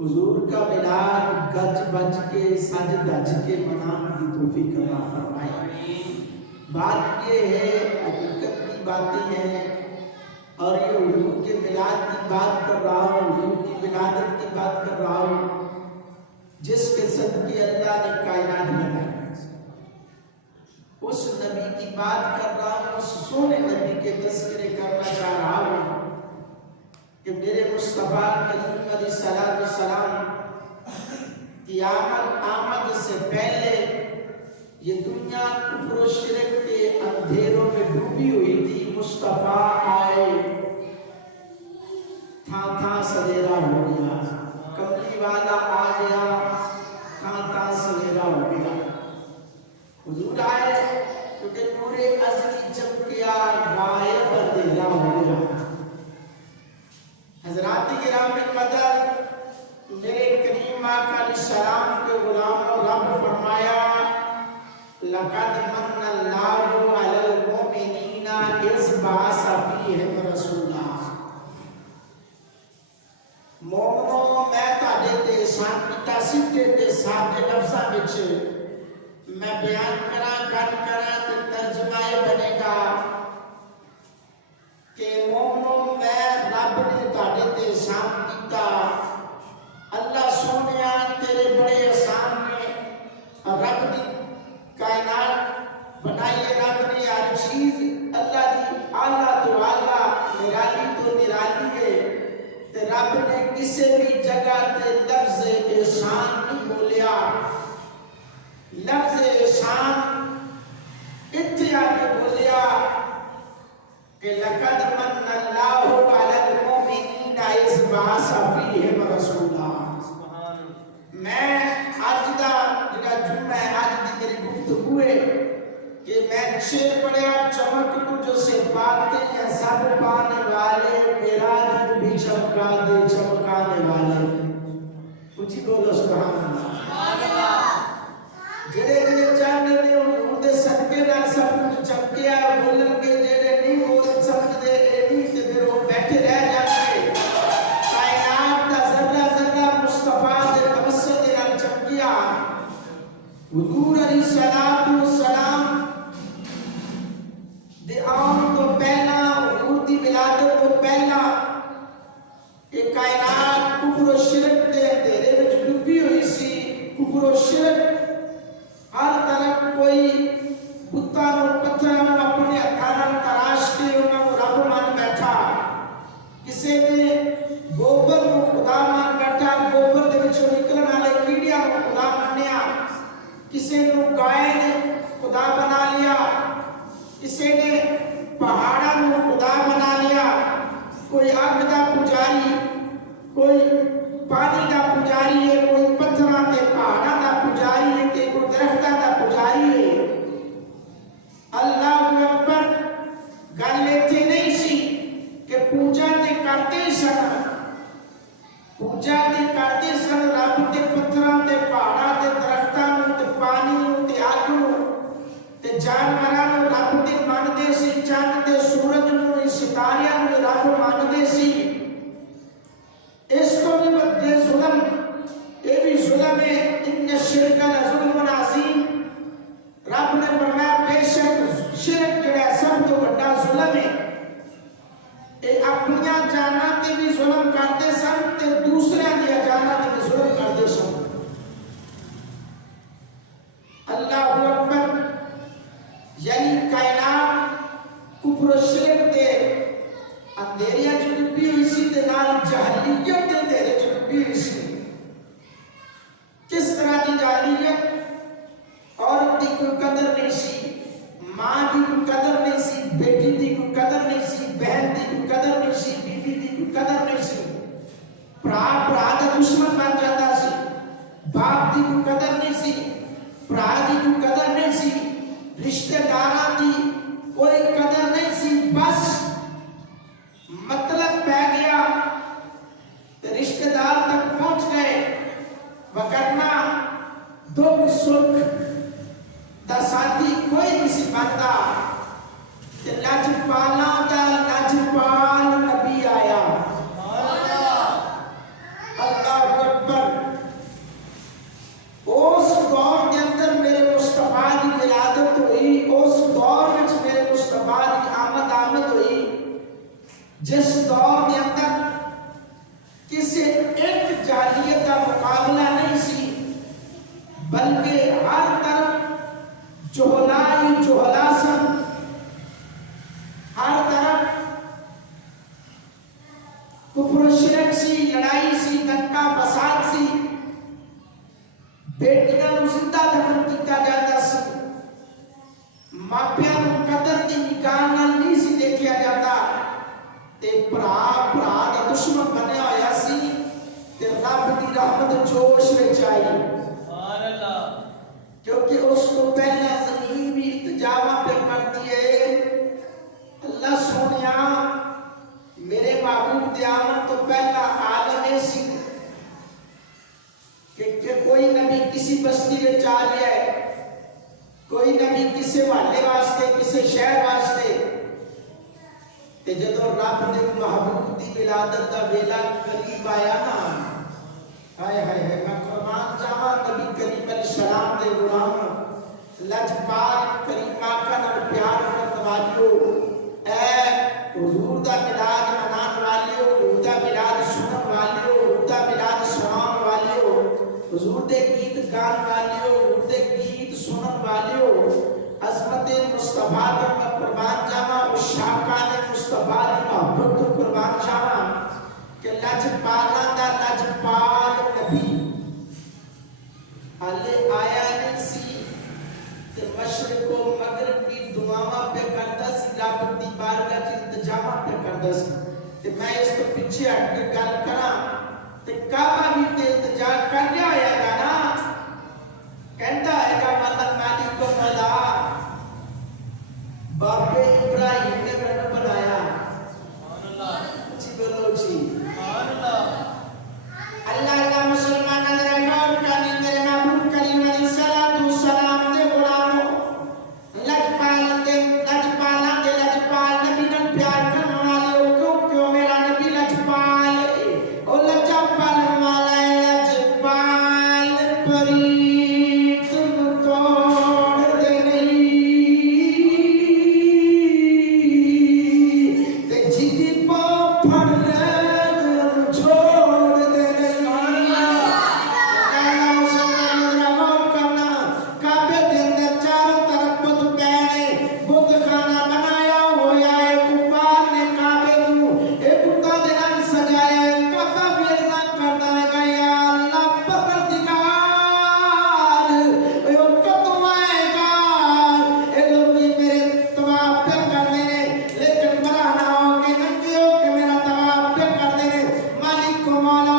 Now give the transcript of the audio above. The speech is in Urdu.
حضور کا میلاد گج بج کے سج دج کے منانے کی توفیق عطا فرمائے۔ بات یہ ہے، حقیقت کی باتیں ہیں، اور یہ حضور کے میلاد کی بات کر رہا ہوں، حضور کی ولادت کی بات کر رہا ہوں، جس کے صدقے اللہ نے کائنات بنائی۔ اس نبی کی بات کر رہا ہوں، اس سونے نبی کے تذکرے کرنا چاہ رہا ہوں کہ میرے مصطفیٰ کریم علیہ السلام کی آمد سے پہلے یہ دنیا کفر و شرک کے اندھیروں میں ڈوبی ہوئی تھی۔ مصطفیٰ آئے، تھا سویرا ہو گیا، کملی والا آ گیا، تھا سویرا ہو گیا۔ حضور آئے کیونکہ نور ازلی چمکیا، غائب اندھیرا ہو گیا۔ حضرات کرام قدر، میرے کریم آقا علیہ السلام کے غلاموں، رب فرمایا لَقَدْ مَنَّ اللَّهُ عَلَى الْمُؤْمِنِينَ إِذْ بَعَثَ فِيهِمْ رَسُولًا۔ مومنوں، میں تہاڈے تے احسان کیتا، سیدھے تے سادے لفظاں وچ میں بیان کراں، گل کراں تے ترجمہ بنے گا کہ مومنوں، میں رب نے تہاڈے تے احسان کیتا۔ اللہ سونیا تیرے بڑے احسان نے، رب دی کائنات بنائی ہے، رب نے ہر چیز اللہ دی اعلیٰ تو اعلیٰ، نرالی تو نرالی ہے، تے رب نے کسی بھی جگہ تے لفظ احسان نہیں بولیا۔ لفظ احسان اتھے آگے بولیا کہ لَقَدْ مَنَّ اللَّهُ عَلَى الْمُؤْمِنِينَ إِذْ بَعَثَ فِيهِمْ رَسُولًا۔ میں آج دا جڑا جمعہ ہے، آج دی میری گفتگو ہے کہ میں شعر پڑھیا، چمک تجھ سے پاتے ہیں سب پانے والے، میرا دل بھی چمکا دے چمکانے والے۔ اونچی بولو سبحان اللہ۔ جڑے جڑے چاہنے نے حضور دے صدقے نال سب کچھ چمکیا، بولن کے جڑے نہیں بول سمجھدے اے نہیں تے پھر وہ بیٹھے رہ جاندے۔ کائنات دا ذرہ ذرہ مصطفیٰ دے توسط نال چمکیا۔ حضور علیہ السلام دے آن تو پہلا، حضور دی ولادت تو پہلا یہ کائنات کفر و شرک دے اندھیرے وچ ڈوبی ہوئی سی۔ کفر و شرک ہر طرف، کوئی بتاں نوں پتھراں نوں اپنے ہتھاں نال تراش کے انہاں نوں رب مان بیٹھا، کسی نے گوبر نوں خدا مان بیٹھا، گوبر دے وچوں نکلن والے کیڑیاں نوں خدا منیا، کسی نے گائے نے خدا بنا لیا، کسی نے پہاڑاں نوں خدا بنا لیا، کوئی آگ دا پجاری، کوئی پانی دا پجاری ہے، کوئی پتھراں تے پہاڑاں دا پجاری ہے، تے کوئی درختاں دا پجاری ہے۔ اللہ اکبر۔ گل ایتھے نہیں سی کہ پوجا تے کرتے سن، پوجا تے کرتے سن رب تے پتھراں تے پہاڑاں تے درختاں نوں تے پانی نوں تے اگ نوں تے جانوراں نوں رب تے مندے سی، چند تے سورج نوں، ستاریاں نوں رب مندے سی۔ اس کو بھی بدلے ظلم، یہ بھی ظلم ہے۔ ان الشرک لظلم عظیم۔ رب نے فرمایا بے شک شرک جڑا سب تو بڑا ظلم ہے۔ یہ اپنی جاناں تے بھی ظلم کرتے سن تے دوسرے دی جاناں تے بھی ظلم کرتے سن۔ اللہ اکبر۔ یعنی کائنات کفر و شرک دے اندھیریاں چ ڈوبی ہوئی سی تے نال جاہلیت دے اندھیرے چ ڈوبی ہوئی سی۔ کس طرح دی جاہلیت؟ عورت دی کوئی قدر نہیں سی، ماں دی کوئی قدر نہیں سی، بیٹی دی کوئی قدر نہیں سی، بہن دی کوئی قدر نہیں سی، بیوی دی کوئی قدر نہیں سی۔ بھرا دا دشمن بن جاتا سی، باپ دی کوئی قدر نہیں سی، بھرا دی کوئی قدر نہیں سی، رشتہ داراں دی کوئی قدر نہیں سی۔ بس مطلب پہ گیا، رشتہ دار تک پہنچ گئے، وگرنہ دکھ سکھ دا ساتھی کوئی نہیں سی بنتا۔ لجپالاں دا لجپال نبی آیا۔ اللہ اکبر۔ دور کے اندر کسی ایک جاہلیت کا مقابلہ نہیں سی، بلکہ ہر طرف جہلائی جہلا سن، ہر طرف کفر و شرک سی، لڑائی سی، دنکا فساد سی، بیٹیاں نو زندہ دفن کیتا جاتا سی، ماپیاں نو قدر دی نگاہ نال نہیں سی دیکھیا جاتا، تے بھرا بھرا دا دشمن بنیا ہویا سی، تے رب دی رحمت جوش وچ آئی، سبحان اللہ، کیونکہ اس کو پہلا زمین بھی التجاواں پہ کرتی ہے۔ اللہ سونیا میرے محبوب دے آمن تو پہلا عالم سی کہ کوئی نبی کسی بستی میں چاہ لیا ہے، کوئی نبی کسی والے واسطے، کسی شہر واسطے، تے جدو رب دے محبوب دی ولادت دا ویلا قریب آیا نا، ہائے ہائے ہائے، میں قربان جاواں نبی کریم علیہ السلام دے غلام لجپال کریم آقا نال پیار کرن والیو، اے حضور دا میلاد منان والیو، حضور دا میلاد سنن والیو، حضور دا میلاد سنان والیو، حضور دے گیت گان والیو، حضور دے گیت سنن والیو، عظمت مصطفیٰ دے میں قربان جاواں، عشاقان مصطفیٰ دی محبت تو قربان جاواں کہ لجپالاں دا لجپال نبی حالے آیا نہیں سی، تے مشرق و مغرب کی دعاواں پہ کردا سی، رب دی بارگاہ چ التجاواں پہ کردا سی، تے میں اس تو پیچھے ہٹ کے گل کراں تے کعبہ بھی تے التجا کر لیا ہویا گا نا، کہندا ہے گا مالک مالک و مولا، باپ ابراہیم نے مینوں بنایا، سبحان اللہ، جی بولو جی سبحان اللہ، اللہ اللہ مسلمان نظر غور کرنی میرے محبوب کریم علیہ الصلوۃ والسلام دے غلاموں، لجپال دے لجپالاں دے لجپال نبی نال پیار کرن والے کیوں میرا نبی لجپال ہے، او لجپال والا ہے، لجپال پری تم توڑ دے نہیں، تے جی پاؤ پھڑ لے چھوڑ دے نہیں، اللہ مسلمان غور کرنا، کعبے دے اندر چاروں طرف بت پے نے، بت خانہ بنایا ہویا ہے، کفار نے کعبے نو اے بتاں دے نال سجایا ہے، کعبہ بھی اعلان کردا ہے کہ یا اللہ پروردگار اے کدوں آئے گا، اے لوگی میرے طواف پہ کرنے نے، لیکن براہ نہ ہو کے ننگے ہو کے میرا طواف پہ کردے نے، مالک کو مولا